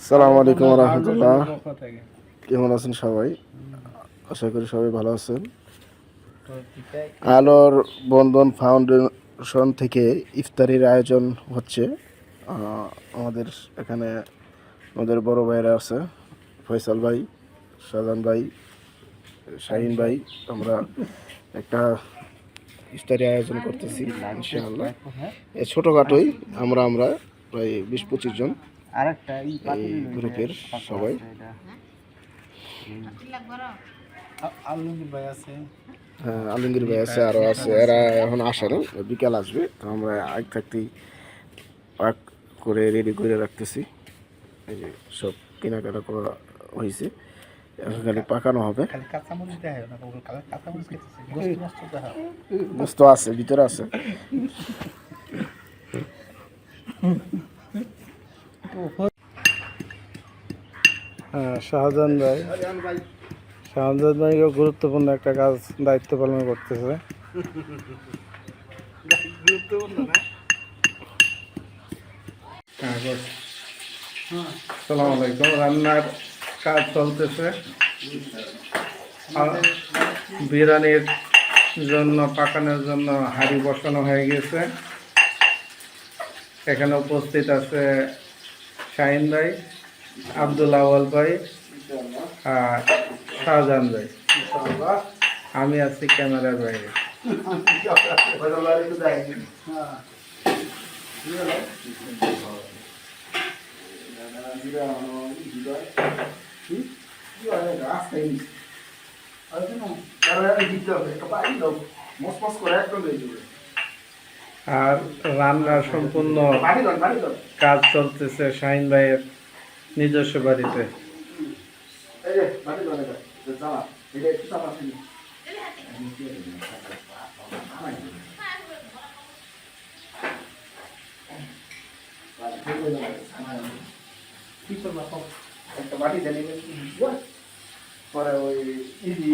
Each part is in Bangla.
আসসালামু আলাইকুম রহমতুল্লাহ। কেমন আছেন সবাই? আশা করি সবাই ভালো আছেন। আলোর বন্ধন ফাউন্ডেশন থেকে ইফতারির আয়োজন হচ্ছে। আমাদের এখানে আমাদের বড় ভাইরা আছে, ফয়সাল ভাই, শাহজাহান ভাই, শাহিন ভাই। আমরা একটা ইফতারি আয়োজন করতেছি ইনশাআল্লাহ। এই ছোটোখাটোই আমরা প্রায় 20-25 জন এই গ্রুপের সবাই। হ্যাঁ, আলমগীর ভাই আছে, আরও আছে, এরা এখন আসে না, বিকাল আসবে। তো আমরা আগে থাকতেই পাক করে রেডি করে রাখতেছি। এই যে সব কেনাকাটা করা হয়েছে, এখন খালি পাকানো হবে। গোস্ত আছে, ভিতরে আছে। হ্যাঁ, শাহজাহান ভাইও গুরুত্বপূর্ণ একটা কাজ দায়িত্ব পালন করতেছে। আসসালামু আলাইকুম। রান্নার কাজ চলতেছে। বিরিয়ানির জন্য পাকানোর জন্য হাঁড়ি বসানো হয়ে গেছে। এখানে উপস্থিত আছে শাহিন ভাই, আব্দুল আওয়াল ভাই আর শাহজাহান ভাই। আমি আছি ক্যামেরার বাইরে। আর রান্নার সম্পূর্ণ কাজ চলতেছে শাহিন ভাইয়ের নিজস্ব বাড়িতে। একটা বাটি জানি পরে ওই ইজি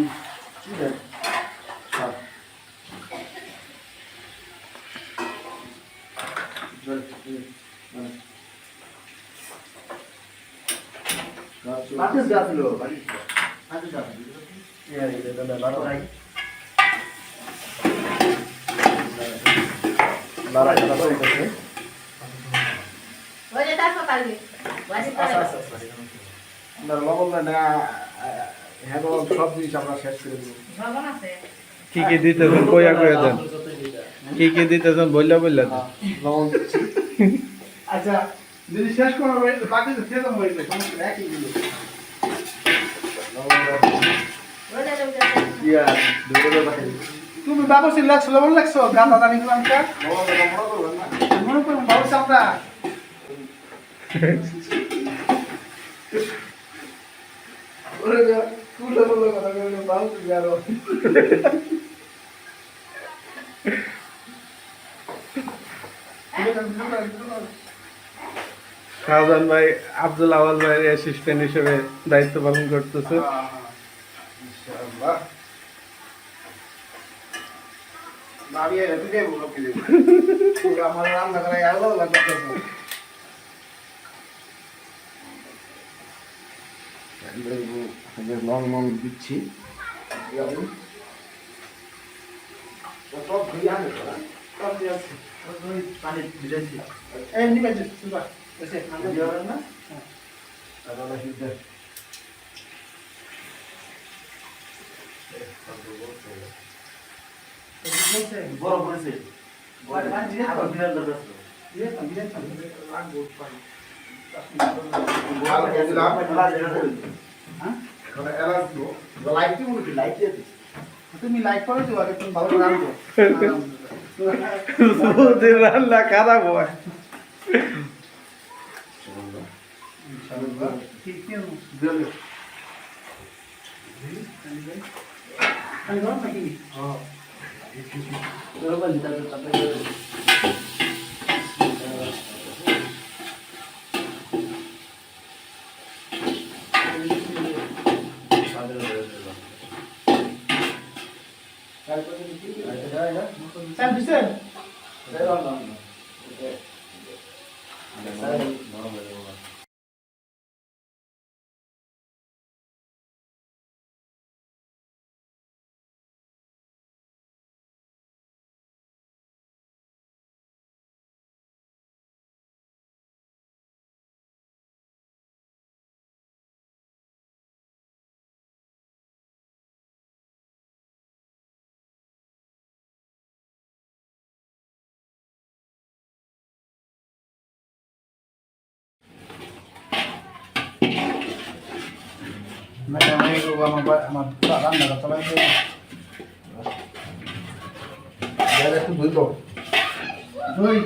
বাটিস গাছিল বাটিস গাছিল সব জিনিস আমরা শেষ করে দিব। কি কি দিতেছেন কইয়া কইয়া দেন, কি কি দিতেছেন বললা বললা দেন। আচ্ছা, যদি শেষ করা হয় বাকি তো খেতে হবে, সমস্যা নেই, একই দিল। তুমি বাবু সিল লাগছো, লবণ লাগছো, গাঁদা দানি গুলো আমটা মনে করুন বাবু আমরা শাহজাহান ভাই আব্দুল আওয়াল ভাইয়ের অ্যাসিস্ট্যান্ট হিসেবে দায়িত্ব পালন করতেছে। আমার রান্না করে লং দিচ্ছি। বড় করেছে তুমি লাইক করে দিও, আগে তুমি ভালো রান্না রান্না খারাপ হয়। Sen bize. একটু ধুইল দই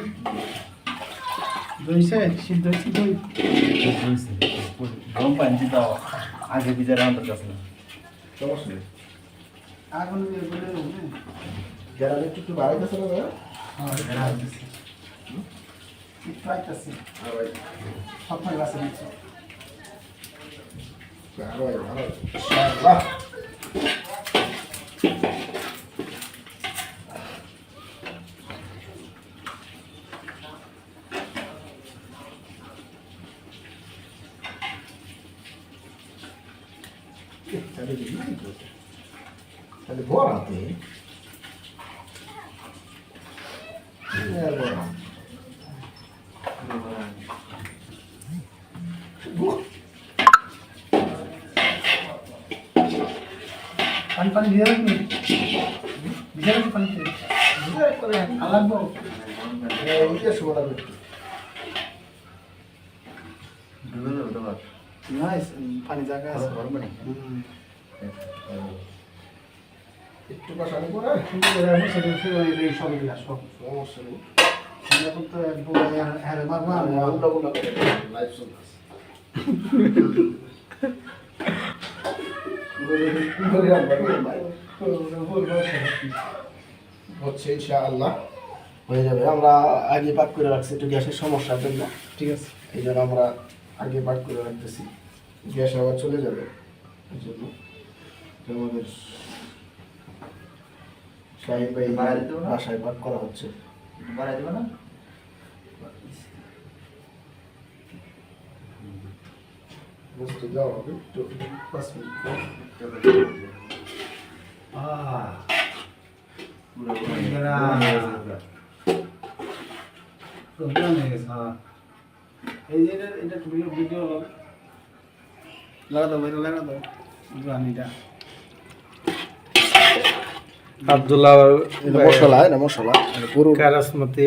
দইছে সিদ্ধ হয়েছে দই গরম পানি দিতে আগে ভিজার আনতে কাছে না সমস্যা নেই আগুন দিয়ে বলে যারা একটু বাড়াইতেছে না ভাইয়া হ্যাঁ একটু আইতাছে আপনার কাছে দিচ্ছি ভালো ভালো ইনশাআল্লাহ তাহলে বড়াতে পানি পানি দিয়ে রাখবি দিয়ে রাখবি পানিতে লাগবো এইটা শোনা ডুবে যাবে তো বাস নাইস পানি জায়গা আছে গরম পানি একটু কষানো করে কিন্তু এরা সেটা ফিরে এই সব দিলা সব সমস্যা নেই আমরা তো একদম হ্যাঁ মারবো উল্টা উল্টা করে লাইভ চলতেছে হচ্ছে ইনশাআল্লাহ হয়ে যাবে আমরা আগে পাক করে রাখছি একটু গ্যাসের সমস্যার জন্য ঠিক আছে এই জন্য আমরা আগে পাক করে রাখতেছি গ্যাস আবার চলে যাবে এই জন্য তো আমাদের শাহিদ ভাই বাসায় পাক করা হচ্ছে বাড়াই দেবে না বস্তু দেওয়া হবে একটু 5 মিনিট এই যে এটা ভিডিও ভিডিও লাগা দাও এটা লাগা দাও জানিটা আব্দুল্লাহ এটা মশলা এটা মশলা এটা পুরো কারাসমতি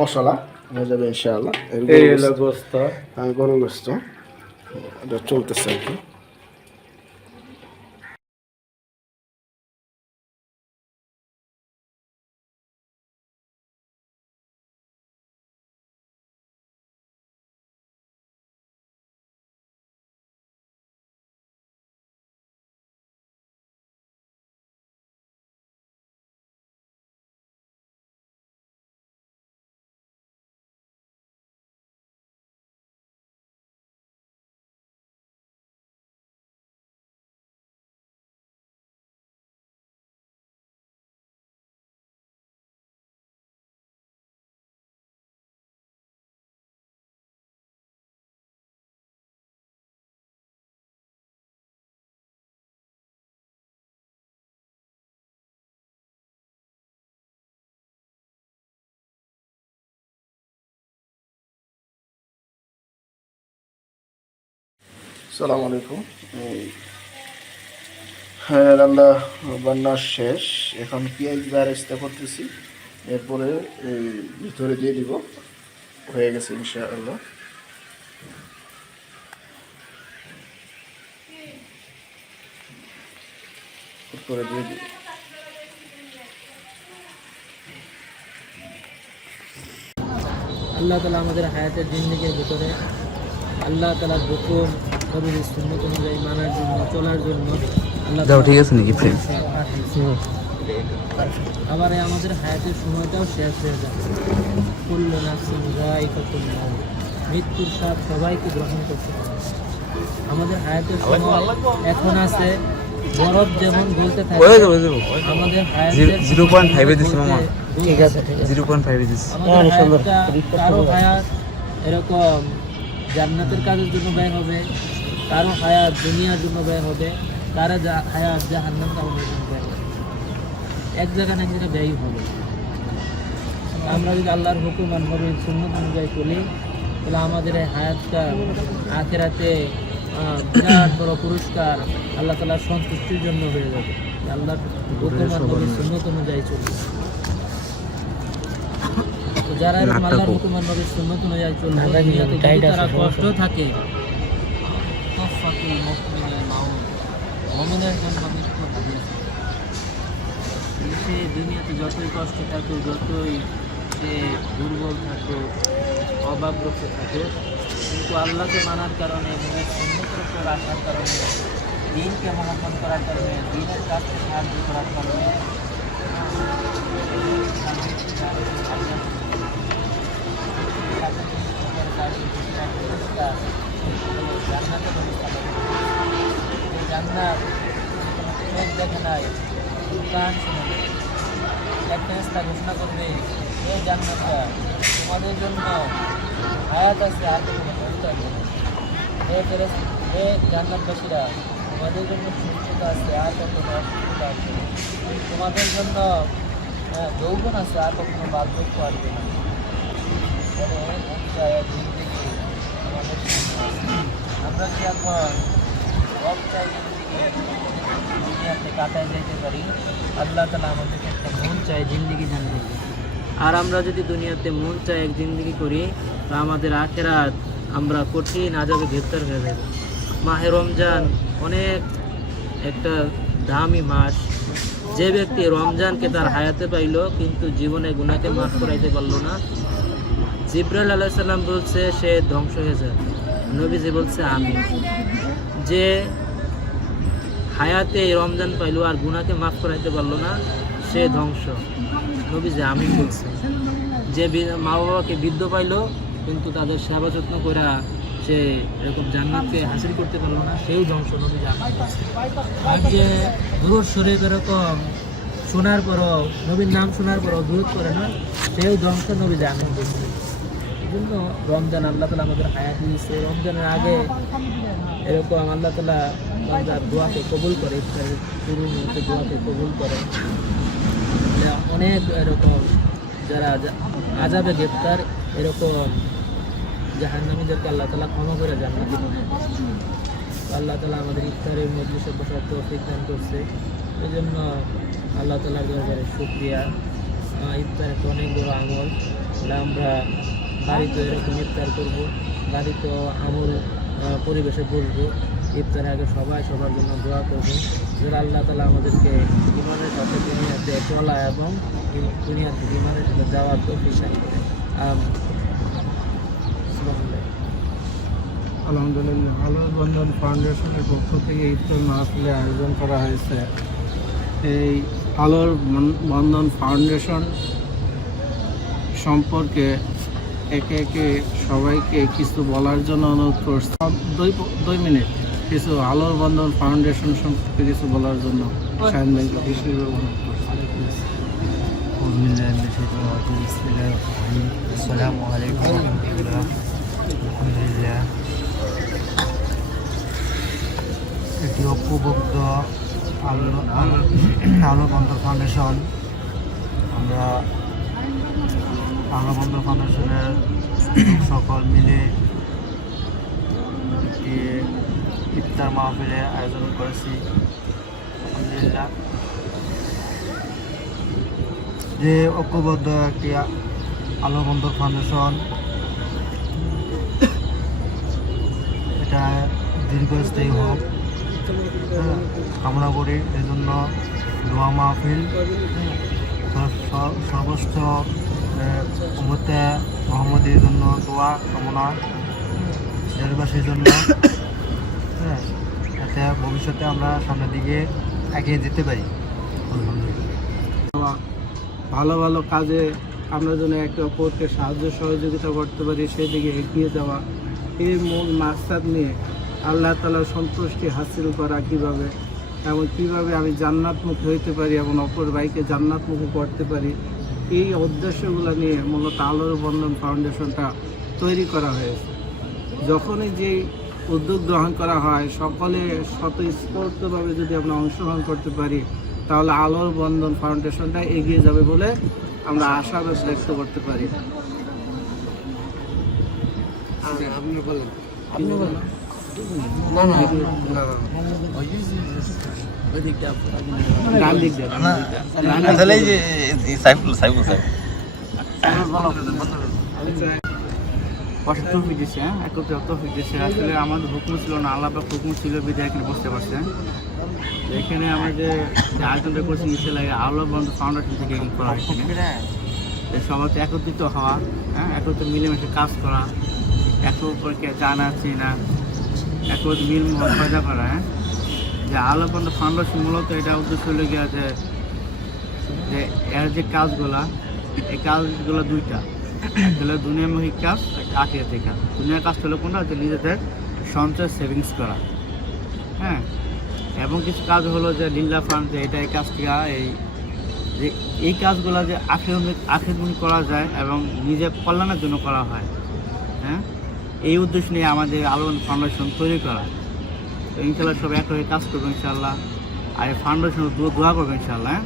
মশলা হয়ে যাবে ইনশাআল্লাহ এই হলো গোস্ত আমি গরু গোস্ত এটা চলতেছে আর কি আসসালামু আলাইকুম হ্যাঁ রান্না বান্না শেষ এখন পেঁয়াজ বেরেস্তা করতেছি এরপরে এই ভিতরে দিয়ে দিব হয়ে গেছে ইনশাআল্লাহ এরপরে দিয়ে দিব আল্লাহ তালা আমাদের হায়াতের জিন্দেগির ভিতরে আল্লাহ তালার হুকুম নবীর সুন্নত অনুযায়ী মানার জন্য চলার জন্য আল্লাহ ঠিক আছে নাকি আবার আমাদের হায়াতের সময়টাও শেষ হয়ে যাবে কুল্লু নাফসিন যায়িকাতুল মাউত মৃত্যুর স্বাদ সবাইকে গ্রহণ করতে হবে আমাদের হায়াতের সময় এখন আছে বরফ যেমন গলতে থাকে আমাদের হায়াতের 0.5 এ দিছি মামা ঠিক আছে 0.5 এ দিছি কারো হায়াত এরকম জান্নাতের কাজের জন্য ব্যয় হবে কারো হায়াত দুনিয়ার জন্য ব্যয় হবে কারো হায়াত জাহান্নাম কারণের জন্য ব্যয় হবে এক জায়গা না এক জায়গায় ব্যয় হবে আমরা যদি আল্লাহর হুকুম আর নবীর সুন্নাত অনুযায়ী চলি তাহলে আমাদের এই হায়াতটা আখিরাতে বিরাট বড় পুরস্কার আল্লাহ তাআলার সন্তুষ্টির জন্য হয়ে যাবে আল্লাহর হুকুম আর নবীর সুন্নাত অনুযায়ী চলি যারা এরকম আল্লাহর হুকুম আর নবীর সুন্নাত অনুযায়ী চলবে, দুনিয়াতে যদি তারা কষ্ট থাকে, তাফাকুল মুমিনের মাউত, মুমিনের জন্য মৃত্যু হাদিস। সে দুনিয়াতে যতই কষ্ট থাকুক, যতই সে দুর্বল থাকুক, অভাবগ্রস্ত থাকুক, কিন্তু আল্লাহকে মানার কারণে, নবীর সুন্নাতের উপর আসার কারণে, দিনকে অবলম্বন করার কারণে, দিনের কাজকে সাহায্য করার কারণে জান্নাত চোখ দেখে নাই, কান শুনে নাই, এক ফেরেশতা ঘোষণা করবে, এই জান্নাতটা তোমাদের জন্য হায়াত আছে, আর কোনো মৌত আছে না। হে জান্নাতবাসীরা, তোমাদের জন্য সুস্থতা আছে, আর কখনো অসুস্থতা আছে না। তোমাদের জন্য যৌবন আছে, আর কখনো বার্ধক্য আসবে না। আমরা কি এখন সব চাইলে দুনিয়াতে কাটায় যেতে পারি? আল্লাহ তাআলা আমাদেরকে একটা মন চাই জিন্দেগি দান করবে। আর আমরা যদি দুনিয়াতে মন চাই এক জিন্দেগি করি, তা আমাদের আখিরাত আমরা কঠিন আযাবে গ্রেফতার হয়ে যাব। মাহে রমজান অনেক একটা দামি মাস। যে ব্যক্তি রমজানকে তার হায়াতে পাইল কিন্তু জীবনে গুনাহকে মাফ করাইতে পারল না, জিবরাইল আলাইহিস সালাম বলছে সে ধ্বংস হয়ে যায়। নবীজি বলছে আমি। যে হায়াতে রমজান পাইল আর গুনাহকে মাফ করাইতে পারল না, সে ধ্বংস। নবীজি আমি বলছে। যে মা বাবাকে বৃদ্ধ পাইল কিন্তু তাদের সেবা যত্ন করে সে এরকম জান্নাতকে হাসিল করতে পারলো না, সেও ধ্বংস। নবীজি আমি বলছে। আর যে দুরূদ শরীফ এরকম শোনার পরও, নবীর নাম শোনার পরও দুরূদ করে না, সেও ধ্বংস। নবীজি আমি বলছে। এই জন্য রমজান আল্লাহ তাআলা আমাদের হায়াত দিয়েছে। রমজানের আগে এরকম আল্লাহ তাআলা বান্দার দোয়াকে কবুল করে, ইফতারের শুরু মুহূর্তে দোয়াকে কবুল করে। অনেক এরকম যারা আযাবে গ্রেফতার, এরকম জাহান্নামীদেরকে আল্লাহ তাআলা ক্ষমা করে জান্নাতে নিয়ে আসে। আল্লাহ তাআলা আমাদের ইফতারের মজলিসে বসার তৌফিক দান করছে। এই জন্য আল্লাহ তাআলার দরবারে শুকরিয়া। ইফতার একটা অনেক বড় আমল। আমরা বাড়িতে এরকম ইফতার করবো, বাড়িতে আমল পরিবেশে বসবো। ইফতারের আগে সবাই সবার জন্য দোয়া করবো, যেন আল্লাহ তাআলা আমাদেরকে ঈমানের সাথে দুনিয়াতে চলা এবং দুনিয়া থেকে ঈমানের সাথে যাওয়ার তৌফিক দান করেন। আলহামদুলিল্লাহ, আলোর বন্ধন ফাউন্ডেশনের পক্ষ থেকে ইফতার মাহফিলের আয়োজন করা হয়েছে। এই আলোর বন্ধন ফাউন্ডেশন সম্পর্কে একে একে সবাইকে কিছু বলার জন্য অনুরোধ করছি। 2 মিনিট কিছু আলোর বন্ধন ফাউন্ডেশন সম্পর্কে কিছু বলার জন্য শাহিন ভাইকে বিশেষভাবে অনুরোধ করছি। আসসালামু আলাইকুম ওয়া রাহমাতুল্লাহ। আলহামদুলিল্লাহ, এটি ঐক্যবদ্ধ আলো বন্ধ ফাউন্ডেশন। আমরা আলো বন্ধ ফাউন্ডেশনের সকল মিলে একটি ইফতার মাহফিলের আয়োজন করেছি। আলহামদুলিল্লাহ, যে ঐক্যবদ্ধ একটি আলো বন্ধ ফাউন্ডেশন, এটা দীর্ঘস্থায়ী হোক কামনা করি। এজন্য দোয়া মাহফিল সর্বোচ্চ উম্মতে মুহাম্মদীর জন্য দোয়া কামনা, দেশবাসীর জন্য, যাতে ভবিষ্যতে আমরা সামনের দিকে এগিয়ে যেতে পারি। ভালো ভালো কাজে আমরা যেন একে অপরকে সাহায্য সহযোগিতা করতে পারি, সেদিকে এগিয়ে যাওয়া, এই মূল মাকসাদ নিয়ে আল্লাহ তাআলার সন্তুষ্টি হাসিল করা কীভাবে এবং কীভাবে আমি জান্নাতমুখী হইতে পারি এবং অপর ভাইকে জান্নাতমুখী করতে পারি, এই উদ্দেশ্যগুলো নিয়ে মূলত আলোর বন্ধন ফাউন্ডেশনটা তৈরি করা হয়েছে। যখনই যে উদ্যোগ গ্রহণ করা হয়, সকলে স্বতঃস্ফূর্তভাবে যদি আমরা অংশগ্রহণ করতে পারি, তাহলে আলোর বন্ধন ফাউন্ডেশনটা এগিয়ে যাবে বলে আমরা আশাবাদ ব্যক্ত করতে পারি। বসার তৌফিক দিচ্ছে, একত্রে তৌফিক দিচ্ছে। আসলে আমাদের হুকুম ছিল না, আল্লাহ পাক হুকুম ছিল বিদায় এখানে বসতে পারছে। এখানে আমাদের যে আয়োজনটা করছি ইনশাআল্লাহ আল্লাহ বন্ধু ফাউন্ডেশন থেকে করা হয়েছে। সবাই একত্রিত হওয়া, হ্যাঁ, একত্রে মিলেমিশে কাজ করা, একে অপরকে জানা চিনা, একত্রে মিল মজা করা। হ্যাঁ, যে আল্লাহ বন্ধু ফাউন্ডেশন মূলত এটা উদ্দেশ্য হলো গিয়া যে এর যে কাজগুলা, এই কাজগুলো দুইটা, একটা হলো দুনিয়ামুখী কাজ, একটা আখিরাতের কাজ। দুনিয়ার কাজটা হলো কোনটা, যে নিজেদের সঞ্চয় সেভিংস করা, হ্যাঁ, এবং কিছু কাজ হলো যে লিল্লাহ ফান্ড, যে এটা এই কাজটা এই কাজগুলো যে আখিরাতমুখী করা যায় এবং নিজের কল্যাণের জন্য করা হয়। হ্যাঁ, এই উদ্দেশ্য নিয়ে আমাদের আলোড়ন ফাউন্ডেশন তৈরি করা। তো ইনশাল্লাহ সব এক হয়ে কাজ করবো ইনশাল্লাহ। আর এই ফাউন্ডেশন দোয়া করবো ইনশাল্লাহ,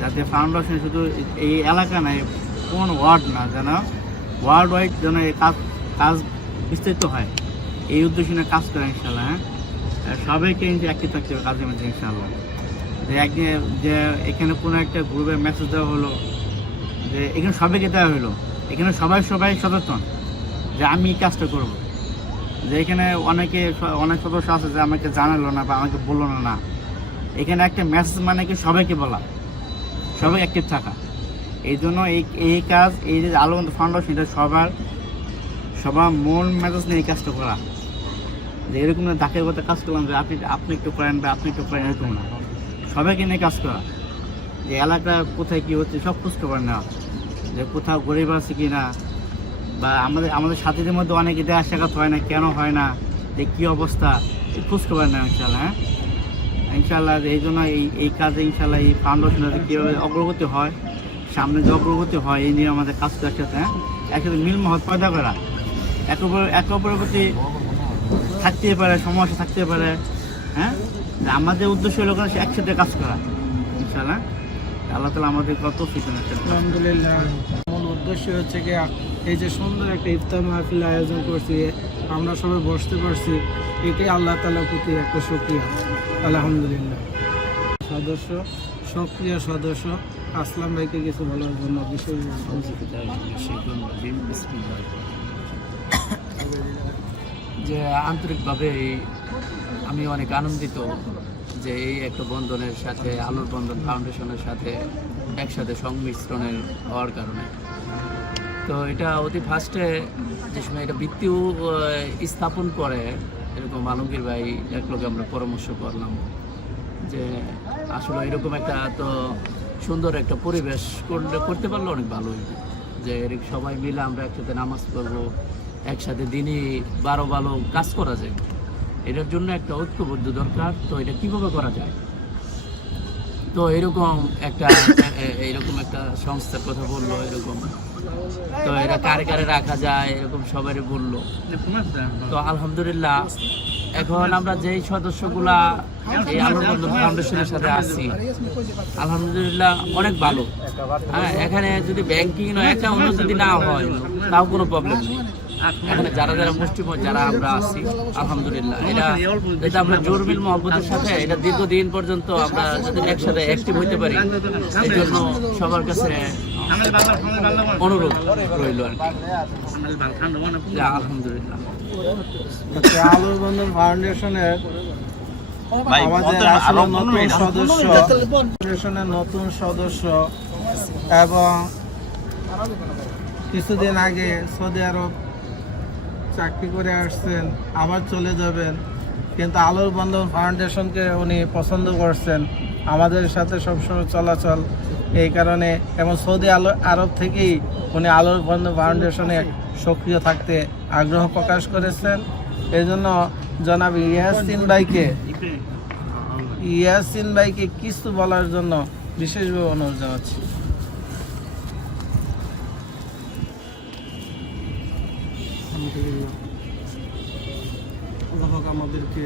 যাতে ফাউন্ডেশন শুধু এই এলাকা নয়, কোন ওয়ার্ড না, যেন ওয়ার্ল্ড ওয়াইড যেন এই কাজ বিস্তৃত হয়, এই উদ্দেশ্যে নিয়ে কাজ করে ইনশাল্লাহ। হ্যাঁ, সবাইকে অ্যাক্টিভ থাকতে হবে কাজের মধ্যে ইনশাল্লাহ। যে একদিন যে এখানে কোনো একটা গ্রুপে মেসেজ দেওয়া হলো, যে এখানে সবাইকে দেওয়া হলো, এখানে সবাই সচেতন যে আমি এই কাজটা করবো। যে এখানে অনেক সদস্য আছে যে আমাকে জানালো না বা আমাকে বললো না, এখানে একটা মেসেজ মানে কি সবাইকে বলা, সবাই অ্যাক্টিভ থাকা। এই জন্য এই কাজ, এই যে আলো ফাউন্ডেশন, এটা সবার মন মেজাজ নিয়ে এই কাজটা করা। যে এরকম না ডাকের কথা কাজ করলাম যে আপনি একটু করেন বা আপনি একটু করেন, এরকম না, সবাইকে নিয়ে কাজ করা। যে এলাকা কোথায় কী হচ্ছে সব খোঁজ খবর নেওয়া, যে কোথাও গরিব আছে কি না, বা আমাদের সাথীদের মধ্যে অনেকে দেওয়া সাক্ষাৎ হয় না, কেন হয় না, যে কী অবস্থা, এই খোঁজ খবর নেওয়া ইনশাল্লাহ। হ্যাঁ, ইনশাল্লাহ এই জন্য এই কাজে ইনশাল্লাহ এই ফাউন্ডেশনে কীভাবে অগ্রগতি হয়, সামনে যে অগ্রগতি হয়, এই নিয়ে আমাদের কাজ একসাথে। হ্যাঁ, একসাথে মিল মহৎ পয়দা করা, একে অপরের প্রতি থাকতেই পারে, সমস্যা থাকতে পারে। হ্যাঁ, আমাদের উদ্দেশ্য হলো একসাথে কাজ করা ইনশাল্লাহ। আল্লাহ তাআলা আমাদের কত ফিতনা। আলহামদুলিল্লাহ, মূল উদ্দেশ্য হচ্ছে কি এই যে সুন্দর একটা ইফতার মাহফিল আয়োজন করছি, আমরা সবাই বসতে পারছি, এটাই আল্লাহ তাআলার প্রতি একটা শুকরিয়া। আলহামদুলিল্লাহ। সক্রিয় সদস্য আসলাম ভাইকে কিছু বলার জন্য বিশেষ যে আন্তরিকভাবে আমি অনেক আনন্দিত যে এই একটা বন্ধনের সাথে, আলোর বন্ধন ফাউন্ডেশনের সাথে একসাথে সংমিশ্রণের হওয়ার কারণে। তো এটা অতি ফার্স্টে যে সময় এটা ভিত্তিও স্থাপন করে, এরকম আলমগীর ভাই এক লোকে আমরা পরামর্শ করলাম যে আসলে এরকম একটা তো সুন্দর একটা পরিবেশ করতে পারলে অনেক ভালো হইবে। যে সবাই মিলে আমরা একসাথে নামাজ পড়বো, একসাথে দিনই ভালো কাজ করা যায়। এটার জন্য একটা ঐক্যবদ্ধ দরকার। তো এটা কীভাবে করা যায়? তো এরকম একটা সংস্থার কথা বললো, এরকম তো এটা কারে রাখা যায় এরকম সবারই বললো। তো আলহামদুলিল্লাহ এখন আমরা যেই সদস্যগুলা এই আলোর বন্ধন ফাউন্ডেশনের সাথে আছি, আলহামদুলিল্লাহ অনেক ভালো। হ্যাঁ, এখানে যদি ব্যাংকিং অ্যাকাউন্ট যদি না হয় তাও কোনো প্রবলেম নেই। এখানে যারা মুষ্টিময় যারা আমরা আছি, আলহামদুলিল্লাহ এটা আমরা জোরমিল মহব্বতের সাথে এটা দীর্ঘদিন পর্যন্ত আমরা যদি একসাথে অ্যাক্টিভ হইতে পারি, এই জন্য সবার কাছে অনুরোধ রইল আর কি। আলহামদুলিল্লাহ, আলোর বন্ধন ফাউন্ডেশনের আমাদের আসলে নতুন সদস্য এবং কিছুদিন আগে সৌদি আরব চাকরি করে আসছেন, আবার চলে যাবেন, কিন্তু আলোর বন্ধন ফাউন্ডেশনকে উনি পছন্দ করছেন, আমাদের সাথে সবসময় চলাচল, এই কারণে এবং সৌদি আরব থেকেই উনি আলোর বন্ধন ফাউন্ডেশনে সক্রিয় থাকতে আগ্রহ প্রকাশ করেছেন। এই জন্য জনাব ইয়াসিন ভাইকে কিছু বলার জন্য বিশেষভাবে অনুরোধ জানাচ্ছি। আমাদেরকে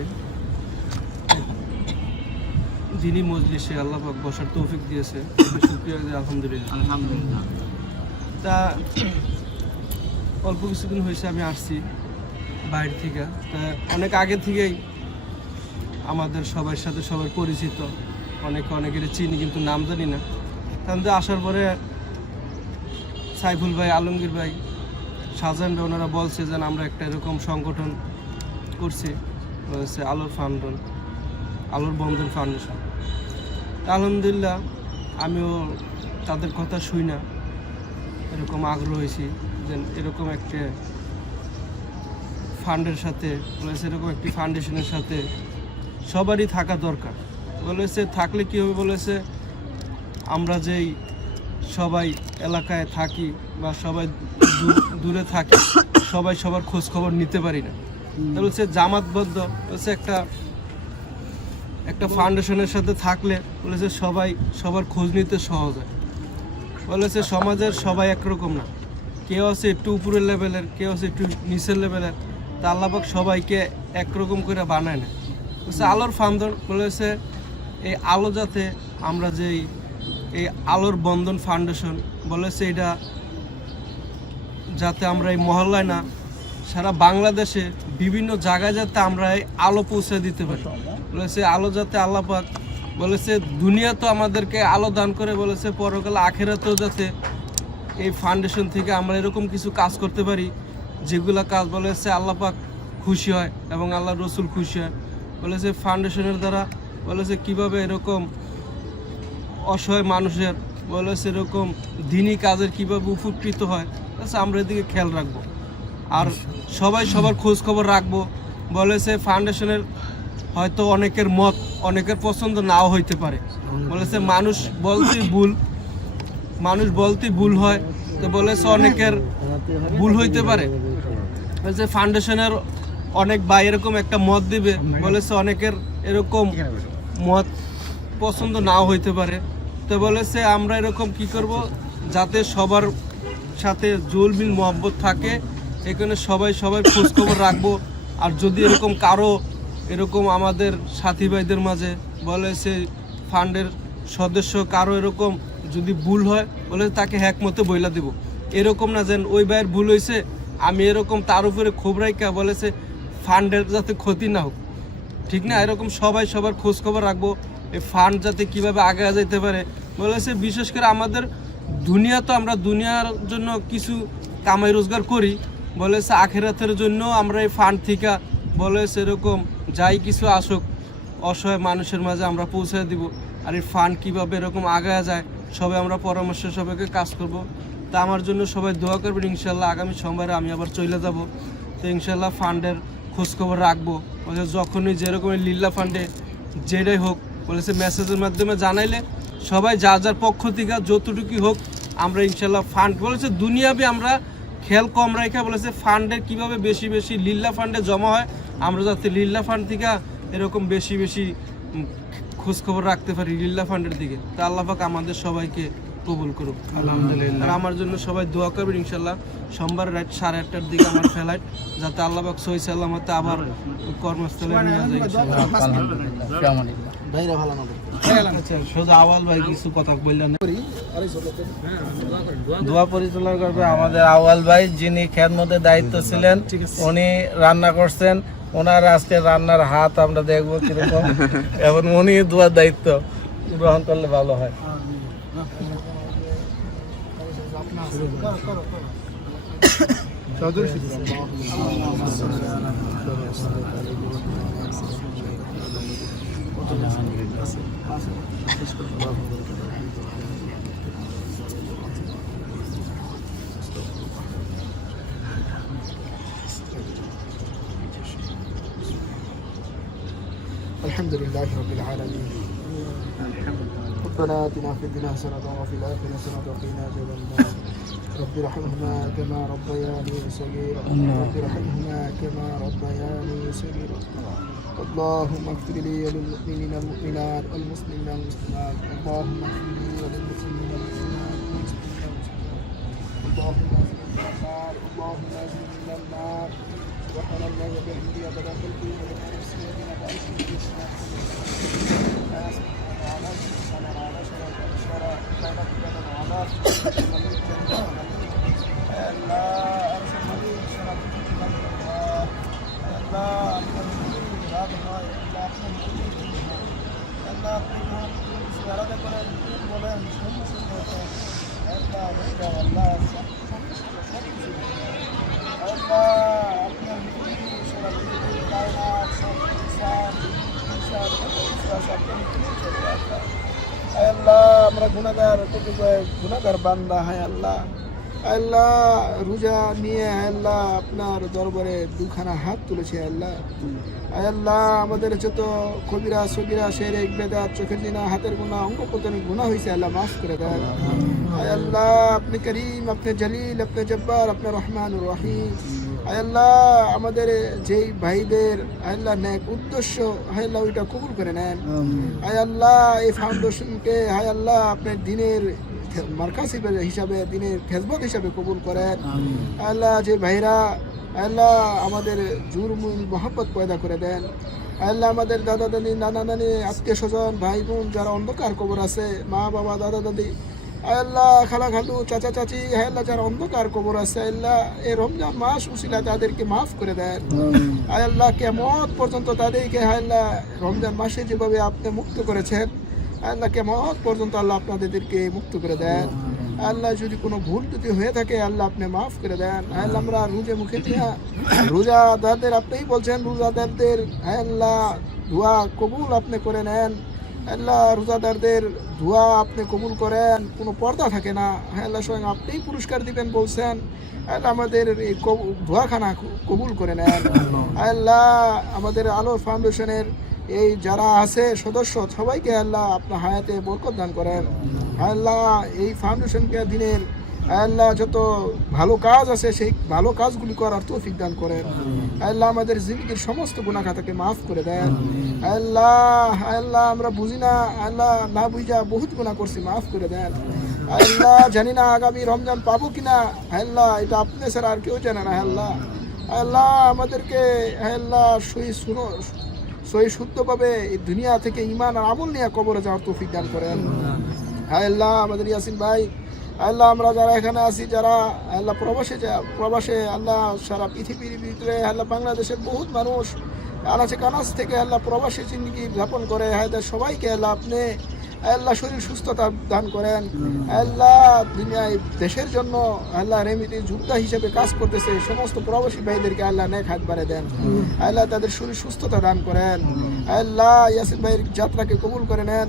দিনী মজলিসে আল্লাহ পাক বসার তৌফিক দিয়েছে, শুকরিয়া আলহামদুলিল্লাহ। তা অল্প কিছুদিন হয়েছে আমি আসছি বাইরে থেকে, তা অনেক আগে থেকেই আমাদের সবার সাথে সবার পরিচিত, অনেকের চিনি কিন্তু নাম জানি না। তাদের আসার পরে সাইফুল ভাই, আলমগীর ভাই, শাহজাহান ভাই, ওনারা বলছে যে আমরা একটা এরকম সংগঠন করছি, হচ্ছে আলোর বন্ধন ফাউন্ডেশন। আলহামদুলিল্লাহ আমিও তাদের কথা শুই না এরকম আগ্রহ হয়েছি যে এরকম একটা ফান্ডের সাথে বলেছে, এরকম একটি ফাউন্ডেশনের সাথে সবারই থাকা দরকার। বলেছে থাকলে কী হবে, বলেছে আমরা যেই সবাই এলাকায় থাকি বা সবাই দূরে থাকি, সবাই সবার খোঁজ খবর নিতে পারি না। বলছে জামাতবদ্ধ বলছে একটা ফাউন্ডেশনের সাথে থাকলে বলেছে সবাই সবার খোঁজ নিতে সহজ হয়। বলেছে সমাজের সবাই একরকম না, কেউ আছে একটু উপরের লেভেলের, কেউ আছে একটু নিচের লেভেলের, তা আল্লাহ পাক সবাইকে একরকম করে বানায় না। বলছে আলোর ফাউন্ডেশন বলেছে এই আলো যাতে আমরা যেই এই আলোর বন্ধন ফাউন্ডেশন বলেছে এটা যাতে আমরা এই মহল্লায় না সারা বাংলাদেশে বিভিন্ন জায়গায় যাতে আমরা এই আলো পৌঁছে দিতে পারি। বলেছে আলো যাতে আল্লাহ পাক বলেছে দুনিয়া তো আমাদেরকে আলো দান করে, বলেছে পরকালে আখেরাতেও যাতে এই ফাউন্ডেশন থেকে আমরা এরকম কিছু কাজ করতে পারি যেগুলা কাজ বলেছে আল্লাহ পাক খুশি হয় এবং আল্লাহ রসুল খুশি হয়। বলেছে ফাউন্ডেশনের দ্বারা বলেছে কিভাবে এরকম অসহায় মানুষের বলেছে এরকম দিনী কাজের কিভাবে উপকৃত হয়, আমরা এদিকে খেয়াল রাখবো আর সবাই সবার খোঁজ খবর রাখবো। বলেছে ফাউন্ডেশনের হয়তো অনেকের মত অনেকের পছন্দ নাও হইতে পারে, বলেছে মানুষ বলতেই ভুল হয়, তো বলেছে অনেকের ভুল হইতে পারে। বলেছে ফাউন্ডেশনের অনেক ভাই এরকম একটা মত দিবে, বলেছে অনেকের এরকম মত পছন্দ নাও হইতে পারে। তো বলেছে আমরা এরকম কি করব যাতে সবার সাথে জোল মিল মহব্বত থাকে, এখানে সবাই সবার খোঁজ খবর রাখবো। আর যদি এরকম কারো এরকম আমাদের সাথী ভাইদের মাঝে বলেছে ফান্ডের সদস্য কারো এরকম যদি ভুল হয় বলে তাকে হ্যাকমতে বইলা দেব, এরকম না যেন ওই ভাইয়ের ভুল হয়েছে আমি এরকম তার উপরে ক্ষোভ রাখা বলেছে ফান্ডের যাতে ক্ষতি না হোক, ঠিক না, এরকম সবাই সবার খোঁজ খবর রাখবো। এই ফান্ড যাতে কীভাবে আগে যেতে পারে বলেছে, বিশেষ করে আমাদের দুনিয়া তো আমরা দুনিয়ার জন্য কিছু কামাই রোজগার করি, বলেছে আখেরাতের জন্য আমরা এই ফান্ড থেকে বলেছে এরকম যাই কিছু আসুক অসহায় মানুষের মাঝে আমরা পৌঁছে দিব। আর এই ফান্ড কীভাবে এরকম আগায় যায় সবাই আমরা পরামর্শ সবাইকে কাজ করব। তা আমার জন্য সবাই দোয়া করবেন। ইনশাল্লাহ আগামী সোমবারে আমি আবার চলে যাব, তো ইনশাল্লাহ ফান্ডের খোঁজখবর রাখবো। বলেছে যখনই যেরকম লিল্লা ফান্ডে যেটাই হোক বলেছে মেসেজের মাধ্যমে জানাইলে সবাই যার যার পক্ষ থেকে যতটুকু হোক আমরা ইনশাল্লাহ ফান্ড বলেছে দুনিয়াবি আমরা খেয়াল কম রাখা বলেছে ফান্ডের কীভাবে বেশি বেশি লিল্লা ফান্ডে জমা হয়, আমরা যাতে লিল্লা ফান্ড থেকে এরকম বেশি বেশি খোঁজখবর রাখতে পারি লিল্লা ফান্ডের দিকে। তা আল্লাহ পাক আমাদের সবাইকে কবুল করুক আলহামদুলিল্লাহ। আর আমার জন্য সবাই দোয়া করবেন ইনশাল্লাহ সোমবার রাত 8:30টার দিকে আমার ফ্লাইট, যাতে আল্লাহ পাক সহি সালামতে আবার কর্মস্থলে নিয়ে যায় সোজা আওয়াল ভাই কিছু কথা বললেন। দোয়া পরিচালনা করবে আমাদের আওয়াল ভাই, যিনি খেদমতের দায়িত্ব ছিলেন, উনি রান্না করছেন। ওনার আজকে রান্নার হাত আমরা দেখবো কিরকম, এবং উনি দোয়ার দায়িত্ব গ্রহণ করলে ভালো হয়। الحمد لله رب العالمين. ربنا آتنا في الدنيا حسنة وفي الآخرة حسنة وقنا عذاب النار. رب ارحمهما كما ربياني صغيرا. رب ارحمهما كما ربياني صغيرا. اللهم اغفر لي وللمؤمنين والمؤمنات والمسلمين والمسلمات. اللهم اغفر لي وللمسلمين والمسلمات اللهم اجرني من النار. اللهم اجرني من النار. سبحان الله وبحمده عدد خلقه ورضا نفسه وزنة عرشه ومسنة আল্লাহ আমরা গুনাহগার বান্দা, হায় আল্লাহ। আল্লাহ রোজা নিয়ে আল্লাহ আপনার দরবারে দুখানা হাত তুলেছে আল্লাহ। আল্লাহ আমাদের যত কবিরা সগিরা শিরক বেদাত চোখের জিনা হাতের গুনাহ অঙ্গ প্রত্যঙ্গের গুনাহ হয়েছে আল্লাহ মাফ করে দেন। আল্লাহ আপনি করিম, আপনি জলিল, আপনি জব্বার, আপনি রহমানুর রহিম। আল্লাহ আমাদের যেই ভাইদের আল্লাহ নেক উদ্দেশ্য আল্লাহ ওইটা কবুল করে নেন। আল্লাহ এই ফাউন্ডেশনকে আল্লাহ আপনার দিনের মার্কাজ হিসাবে, দিনের খেজমত হিসাবে কবুল করেন। আল্লাহ যে ভাইরা আল্লাহ আমাদের জুরমুল মোহাব্বত পয়দা করে দেন। আল্লাহ আমাদের দাদা দাদি, নানা নানি, আত্মীয় স্বজন, ভাই বোন যারা অন্ধকার কবর আছে, মা বাবা, দাদা দাদি, আল্লাহ খালা খালু, চাচা চাচি, আল্লাহ যারা অন্ধকার কবর আছে, আল্লাহ এই রমজান মাস উসিলা তাদেরকে মাফ করে দেন। আল্লাহ কিয়ামত পর্যন্ত তাদেরকে আল্লাহ রমজান মাসে যেভাবে আপনি মুক্ত করেছেন, আল্লাহ কিয়ামত পর্যন্ত আল্লাহ আপনাদেরকে মুক্ত করে দেন। আল্লাহ যদি কোনো ভুল যদি হয়ে থাকে আল্লাহ আপনি মাফ করে দেন। আল্লাহ আমরা রোজে মুখে নিয়ে রোজাদারদের আপনিই বলছেন রোজাদারদের আল্লাহ দোয়া কবুল আপনি করে নেন। আল্লাহ রোজাদারদের দোয়া আপনি কবুল করেন, কোনো পর্দা থাকে না। আল্লাহ স্বয়ং আপনিই পুরস্কার দিবেন বলছেন। আল্লাহ আমাদের এই দোয়াখানা কবুল করে নেন। আল্লাহ আমাদের আলোর ফাউন্ডেশনের এই যারা আছে সদস্য সবাইকে আল্লাহ আপনার হায়াতে বরকত দান করেন। আল্লাহ এই ফাউন্ডেশনকে দিনের আল্লাহ যত ভালো কাজ আছে সেই ভালো কাজগুলি করার তৌফিক দান করেন। আল্লাহ আমাদের জিন্দেগীর সমস্ত গুনাহ খাতাকে মাফ করে দেন। আল্লাহ আল্লাহ আমরা বুঝি না, আল্লাহ না বুঝা বহুত গুনাহ করছি, মাফ করে দেন। আল্লাহ জানি না আগামী রমজান পাবো কিনা, আল্লাহ এটা আপনি ছাড়া আর কেউ জানে না। আল্লাহ আল্লাহ আমাদেরকে আল্লাহ সহি শুদ্ধভাবে এই দুনিয়া থেকে ঈমান আর আমল নিয়ে কবরে যাওয়ার তৌফিক দান করেন। আল্লাহ আমাদের ইয়াসিন ভাই, আল্লাহ আমরা যারা এখানে আছি, যারা আল্লাহ প্রবাসে আল্লাহ সারা পৃথিবীর ভিতরে আল্লাহ বাংলাদেশের বহুত মানুষ আনাচে কানাচ থেকে আল্লাহ প্রবাসী জিন্দগি যাপন করে, হায়দার সবাইকে আল্লাহ আপনি আল্লাহ শরীর সুস্থতা দান করেন। আল্লাহ দুনিয়ায় দেশের জন্য আল্লাহ রেমিটি যোদ্ধা হিসেবে কাজ করতেছে সমস্ত প্রবাসী ভাইদেরকে আল্লাহ নেক হাত বাড়িয়ে দেন। আল্লাহ তাদের শরীর সুস্থতা দান করেন। আল্লাহ ইয়াসিন ভাইয়ের যাত্রাকে কবুল করে নেন।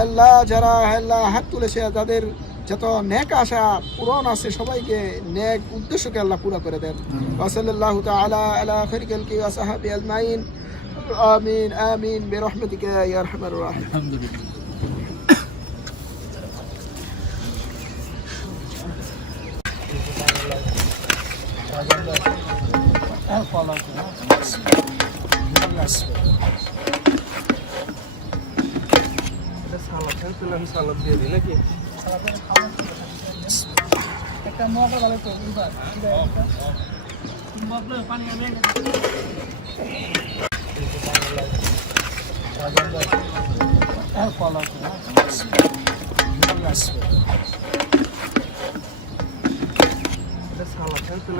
আল্লাহ যারা আল্লাহ হাত তুলেছে তাদের যত নেক আশা পূরণ আছে সবাইকে নেক উদ্দেশ্যকে আল্লাহ পুরা করে দেন। ওয়া সাল্লাল্লাহু তাআলা আলা খায়রিল খালকি ওয়া সাহবিহি আজমাইন। আমিন আমিন বিরহমাতিকা ইয়া আরহামার রাহিমিন। আলহামদুলিল্লাহ। আমি সালাদ দিয়ে দিই নাকি? একটা মোটা ভালো তো পানি আমি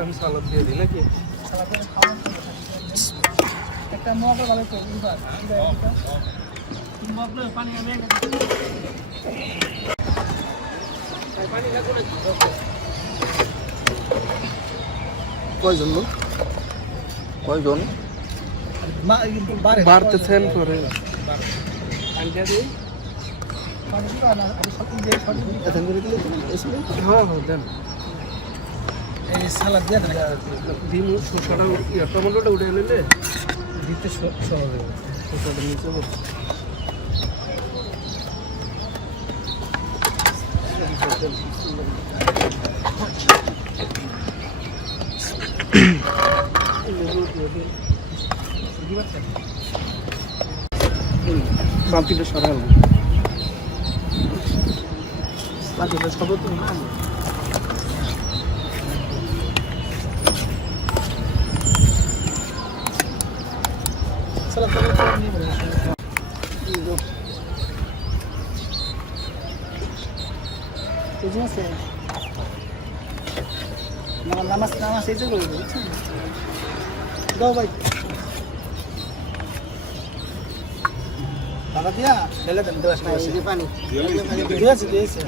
আমি সালাদ দিয়ে দিই নাকি? একটা মোটা ভালো তো পানি আমি কয়জন লোক? কয়জন বাড়তেছেন করে হ্যাঁ হ্যাঁ দেন। এই সালাদ দিয়ে দিন শসাটা টমেটোটা উঠে নিলে দিতে সহজ হবে। শসাটা নিচে বসে বালতিটা সরাল বালতিটা সব তো না নামাজ এই যে করবো দাও ভাই টাকা দিয়া ঢেলে দেন পানি দিয়েছে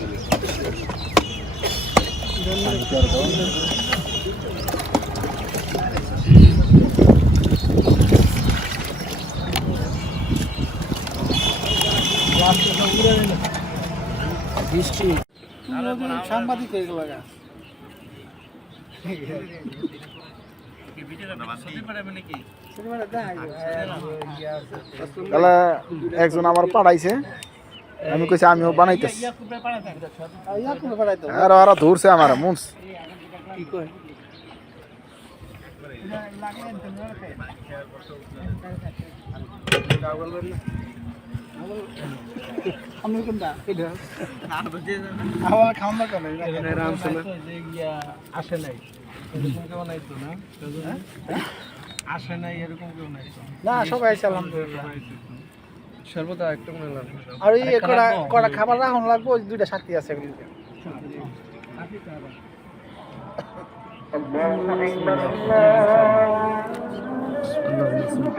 সাংবাদিক হয়ে গেল গা। তাহলে একজন আমার পাঠাইছে, আমি কইছি আমিও বানাইতেছি, আর ওরা ধরছে আমার মুন্স। আমি কোনটা আমার খাওয়া কেন আসে নাই এরকম কেউ নাই তো না? আসে নাই এরকম কেউ নাই তো? না সবাই আছে আলহামদুলিল্লাহ। সর্বদা একটা মনে লাগবে। আর এই কটা কটা খাবার রাখুন লাগবে, ওই দুইটা সাথী আছে এগুলিতে।